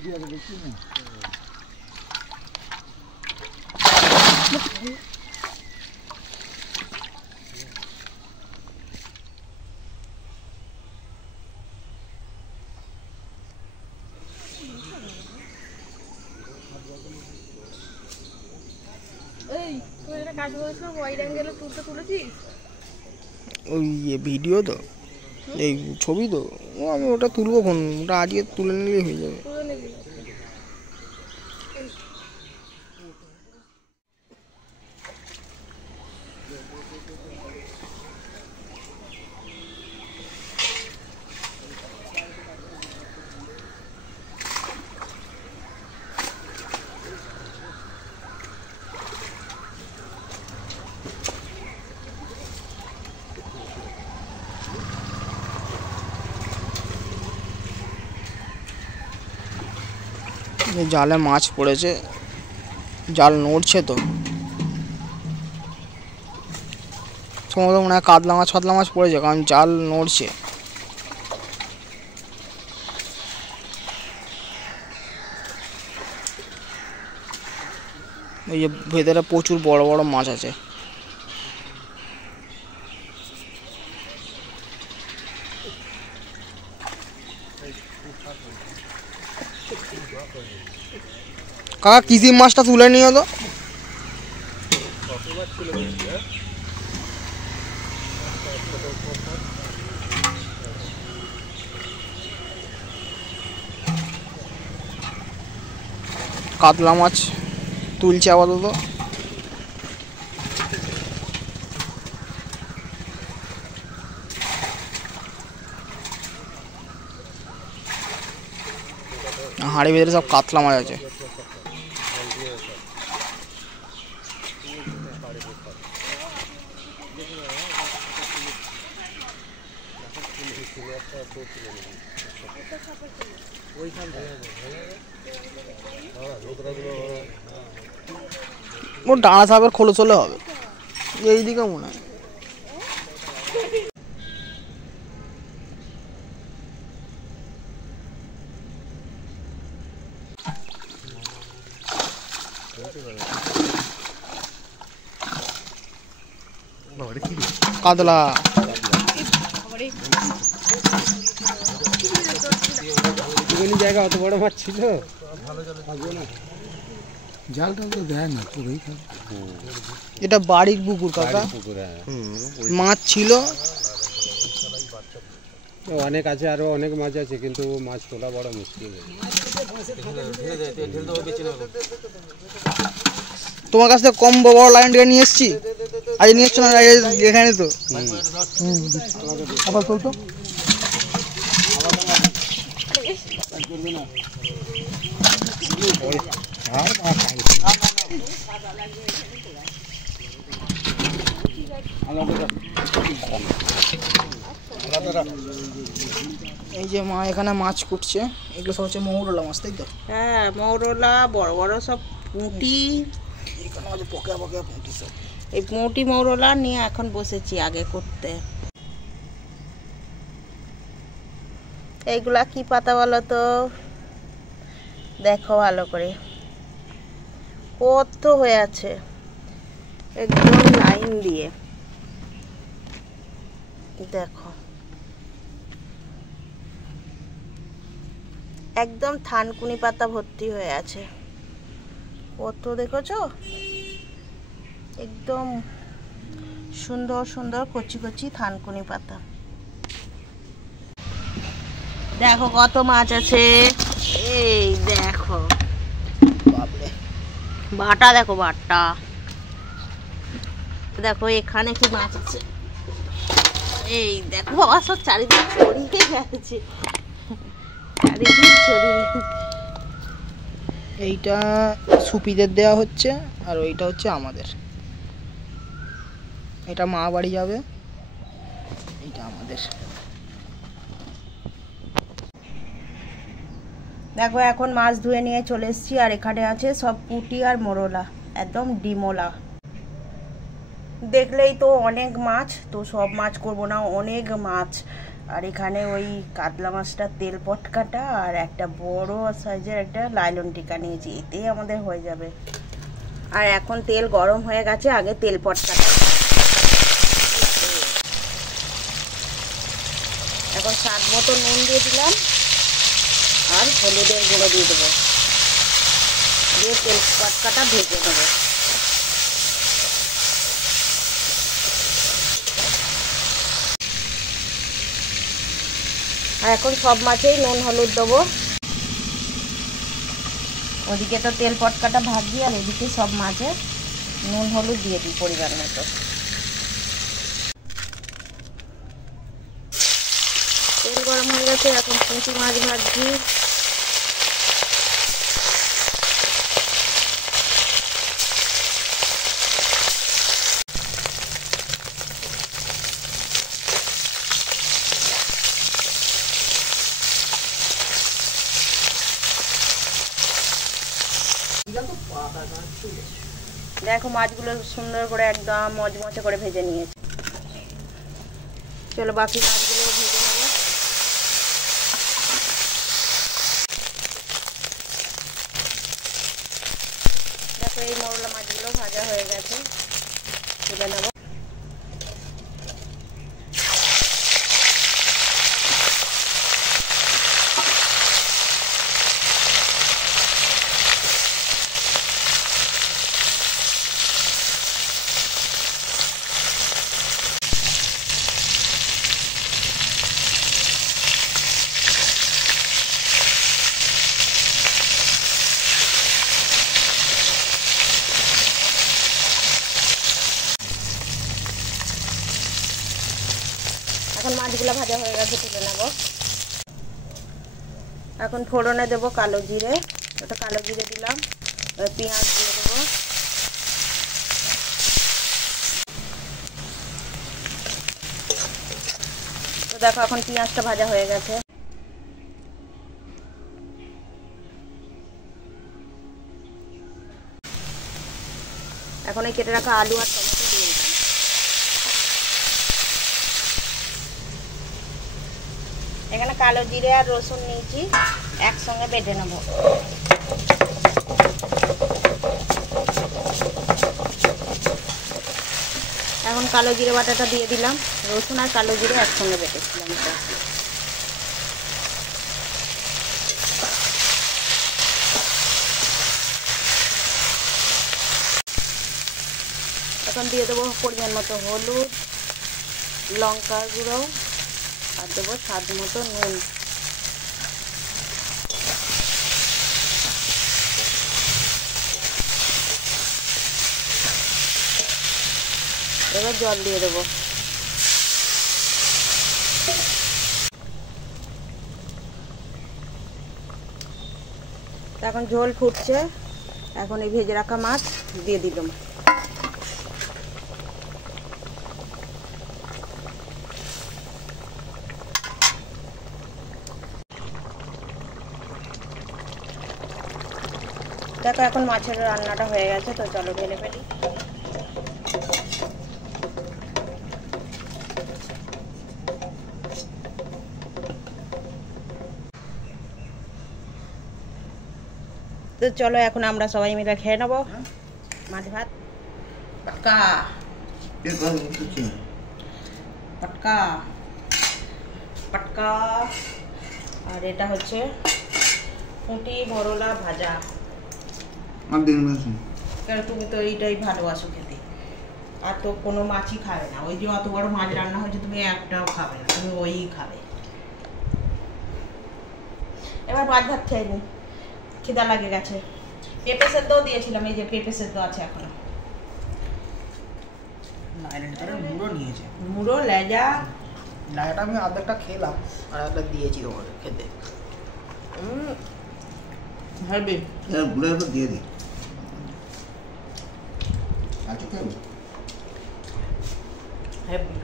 ওই ভিডিও তো এই ছবি তো আমি ওটা তুলবো কোন ওটা আজকে তুলে নিলেই হয়ে যাবে। জালে মাছ পড়েছে, জাল নড়ছে তো সম্ভবত মনে হয় কাতলা মাছ ফাতলা মাছ পড়েছে, কারণ জাল নড়ছে। এই যে ভেতরে প্রচুর বড় বড় মাছ আছে। কাকা কিসিম মাছটা তুলে নিয়ে তো কাতলা মাছ তুলছে আপাতত। হাঁড়ি ভেতরে সব কাতলা মাছ আছে। ওর ডানা সাপের খোলস হলে হবে, এইদিকে মনে হয়। কাতলা জায়গা অত বড় মাছ ছিল, জালটা তো দেয় না পুরোই। এটা বাড়ির পুকুর কাকা, মাছ ছিল অনেক আছে, আরো অনেক মাছ আছে, কিন্তু মাছ তোলা বড় মুশকিল। তোমার কাছ থেকে কম বড় লাইন থেকে নিয়ে এসছি, আজ নিয়ে এসছো না এখানে তো আবার চলতো। এই যে মা এখানে মাছ কুটছে, এগুলো সব হচ্ছে মৌরলা মাছ, তাই তো? হ্যাঁ, মৌরলা বড় বড় সব পুঁটি, এখানে আছে পকা পকা পুঁটি সব। এই পুঁটি মৌরলা নিয়ে এখন বসেছি আগে করতে। এইগুলা কি পাতা বলো তো, দেখো ভালো করে কত হয়ে আছে একদম লাইন দিয়ে, দেখো একদম থানকুনি পাতা ভর্তি হয়ে আছে, কত দেখেছো, একদম সুন্দর সুন্দর কচি কচি থানকুনি পাতা। দেখো কত মাছ আছে, এই দেখো বাটা, দেখো বাটা, দেখো এখানে কি মাছ আছে, এই দেখো বাবা সব চারিদিকে ছড়িয়ে গেছে, চারিদিকে ছড়িয়ে। এইটা সুপিদের দেওয়া হচ্ছে, আর ওইটা হচ্ছে আমাদের। এটা মা বাড়ি যাবে, এইটা আমাদের। দেখো এখন মাছ ধুয়ে নিয়ে চলে এসেছি, আর এখানে আছে সব পুঁটি আর মোরলা, একদম ডিমোলা। দেখলেই তো অনেক মাছ, তো সব মাছ করব না, অনেক মাছ। আর এখানে ওই কাতলা মাছটা তেল পটকাটা আর একটা বড় সাইজের একটা লাইলন টিকা নিয়েছি, এতেই আমাদের হয়ে যাবে। আর এখন তেল গরম হয়ে গেছে, আগে তেল পটকাটা। এখন স্বাদ মতো নুন দিয়ে দিলাম আর হলুদের গুঁড়ো দিয়ে দেবো, দিয়ে তেল পটকাটা ভেজে নেবো। আর এখন সব মাছেই নুন হলুদ দেবো। ওদিকে তো তেল পটকাটা ভাজি আর এদিকে সব মাছে নুন হলুদ দিয়ে দিই পরিমাণ মতো। তেল গরম হয়ে গেছে, এখন পুঁটি মাছ ভাজি। দেখো মাছগুলো সুন্দর করে একদম মচমচে করে ভেজে নিয়েছে। চলো বাকি মাছগুলো ভেজে নেবো। দেখো এই মরলা মাছগুলো ভাজা হয়ে গেছে, তুলে নেবো। এখন মাছগুলো ভাজা হয়ে গেছে, তুলে নেব। এখন ফোড়নে দেবো কালো জিরে, ওটা কালো জিরে দিলাম, পেঁয়াজ দিয়ে দেবো। তো দেখো এখন পেঁয়াজটা ভাজা হয়ে গেছে। এখন এই কেটে রাখা আলু আর টমেটো দিয়ে দিলাম। এখানে কালো জিরে আর রসুন নিয়েছি, একসঙ্গে বেটে নেব। এখন কালো জিরে বাটাটা দিয়ে দিলাম, রসুন আর কালো জিরে একসঙ্গে বেটেছিলাম। এখন দিয়ে দেবো পরিমাণ মতো হলুদ, লঙ্কার গুঁড়ো আর দেবো স্বাদ মতো নুন। এবার জল দিয়ে দেবো। এখন ঝোল ফুটছে, এখন এই ভেজে রাখা মাছ দিয়ে দিলাম। দেখো এখন মাছের রান্নাটা হয়ে গেছে, তো চলো ঢেলে ফেলি। তো চলো এখন আমরা সবাই মিলে খেয়ে নেবো মাছ ভাত। পটকা পটকা পটকা, আর এটা হচ্ছে পুঁটি মরলা ভাজা। তুমি তো এইটাই ভালোবাসো খেতে, আর তো কোনো মাছই খাবে না। ওই যে অত বড় মাছ রান্না হয়েছে, তুমি একটাও খাবে না, তুমি ওই খাবে। এবার মাছ ভাত খেয়ে নি, খিদা লাগে গেছে। পেঁপে সেদ্ধও দিয়েছিলাম, এই যে পেঁপে সেদ্ধ আছে এখনো। মুড়ো নিয়েছে, মুড়ো লেজা, লাইটা আমি আধেকটা খেলাম আর একটা দিয়েছি তোমাকে খেতে। হেভি। গুঁড়ো দিয়ে দিই। হেভি।